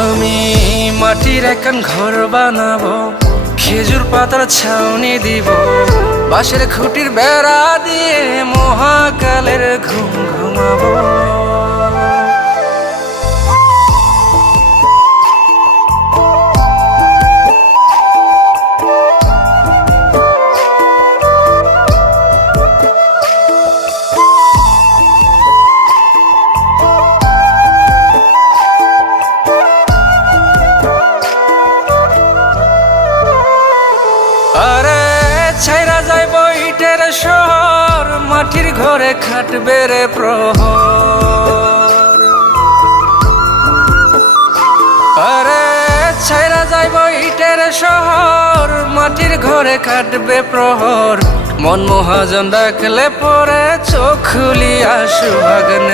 আমি মাটির একখান ঘর বানাবো, খেজুর পাতার ছাউনি দিব। বাঁশের খুঁটির বেড়া দিয়ে মহাকালের ঘুম ঘুমাবো। মাটির ঘরে খাটবে রে প্রহর। আরে, ছাইরা যাইব ইটের শহর, মাটির ঘরে কাটবে প্রহর। মন মহাজন ডাকলে পরে চোখ খুলিয়া সুভাগ নেব